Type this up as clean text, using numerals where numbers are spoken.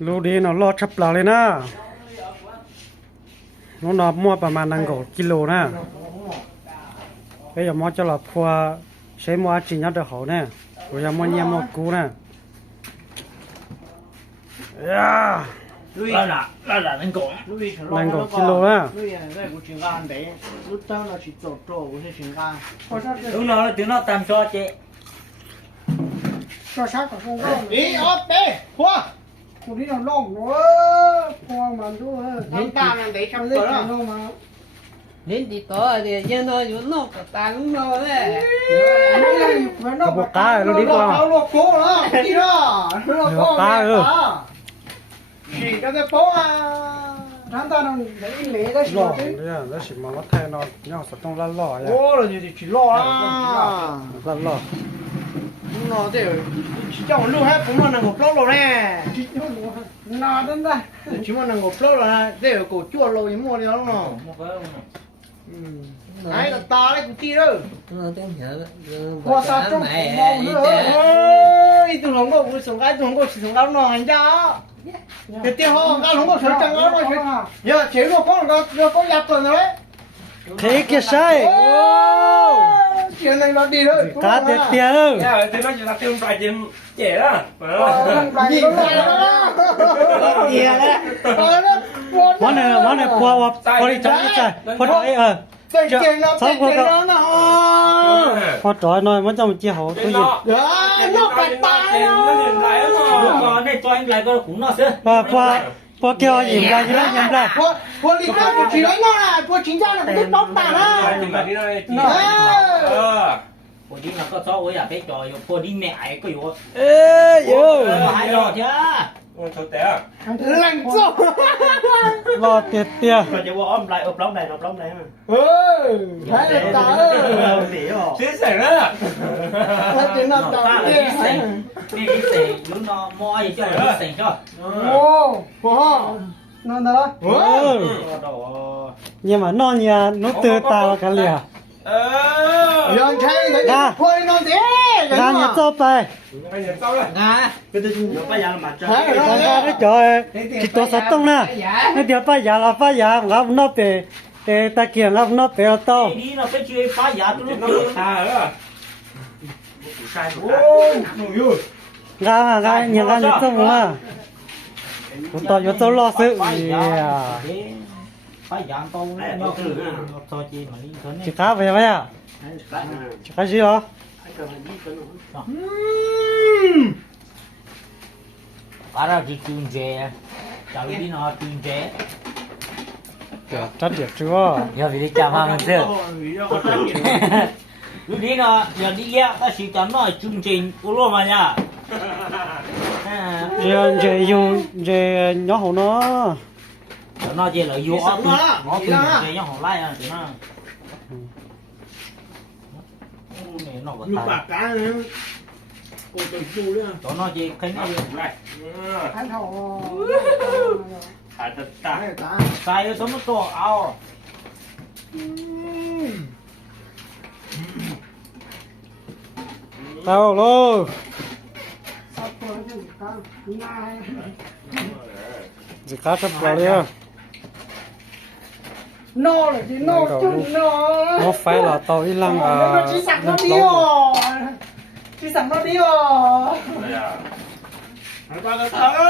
Lô đi nó lo chập lại lên á. Nó muaประมาณ1kg nè. Bây giờ mua cho là phua sẽ mua chỉ nhất được hậu nè. Rồi giờ mua nhâm mua cú nè. Yeah. là能讲， 1 kg á. đúng rồi tiếng nó tam cho chị cho sát cả không có đi ốp bê khoa cô đi nó lông nó khoa mà chú ơi chúng ta là để trong lên cửa cái đó lông mà đến thì có thì dân thôi chú nó cả ta cũng đâu đấy Có bộ cá rồi, nó đi qua. nó lột cố đó đi đó nó lột cố cá ừ. chỉ cho cái phố à hắn ta nó lấy lẽ đó Lò chứ đấy à, nó chỉ mà nó thay nó nhau sẽ trong lăn lò ya. cố là gì chỉ lo à Lăn lò. nó thì chỉ cho luôn hết cũng mà là một lỗ rồi nè chỉ cho nó đến đây chỉ mà là một lỗ rồi nè để cổ chua rồi mua đi đó đúng không ai là ta đấy cũng chi đâu nó tiếng nhớ qua sao trong mẹ màu nữa ôi tôi không có vui sống cái tôi không có chỉ sống cái nó hành ra cái tiêu hoa cái không có sống trắng đó rồi giờ chế nó có nhập rồi đấy Thế kia sai. chuyện này nó đi thôi Cá tiệt tiệt. thế nó chỉ là thêm vài tiền trẻ đó nhìn lại đó tiền đấy Món này qua đi trái. Qua đói tiền nó Qua đói nói món trong chia hậu tôi gì. nó phải tay lúc còn đây cho anh lại có cũng nó xưa Qua kêu gì ra gì đó nhầm ra. cô đi ra cô chỉ nói nó là cô chính ra là cái bóc tàn á cô đi là có cho với à cái trò cô đi mẹ cóอยู่ Ê yo. hai rồi chứ lạnh rồi Lo tiệt tiệt. rồi chỉ ôm lại ốp lóng này thấy là ta thế xảy ra thấy chuyện nào ta đi sẩy nó mo gì cho nó sẩy cho ô wow nó đó Nhưng mà nó nhà nó từ tao cả lìa. giờ thấy đấy thôi nó thế Ra nhà cho bài. à nó phải làm mặt thấy Ra rồi cái trời chỉ tôi sát tông nè. Nó điều phải giả là phải giả ngáp nó về ta kia ngáp nó về tao. đi nó phải chơi phá giả tôi lúc trước Ga nhà ga nhà tông mà. Tao yo tao lo sự. phá giả tao nó cho chi mà đi thôi Chỉ cá về vậy à? Chỉ cá gì hả? phá ra cái chuông chè chào đi nó chuông chè Chắc đẹp chưa? giờ vì đi chào hàng chưa lúc đi nó giờ đi ra ta chỉ chấm nó chuông chè của luôn mà nha Giờ dùng giờ nhỏ hổ nó. nó chỉ là vô ốc nó từ cái nhau họ lại à thì nó có lúc tài bạc cá nữa cô tự chu nữa đó nó chỉ cái này lại hắn họ thả thật ta cái cá sai ở sống nó to ao Tao luôn. sao tôi cái cá ngay Chỉ cá sắp vào đi à? no là gì no chung no Nó phải là tao đi lăng nó chỉ sẵn nó đi rồi chỉ sẵn nó đi rồi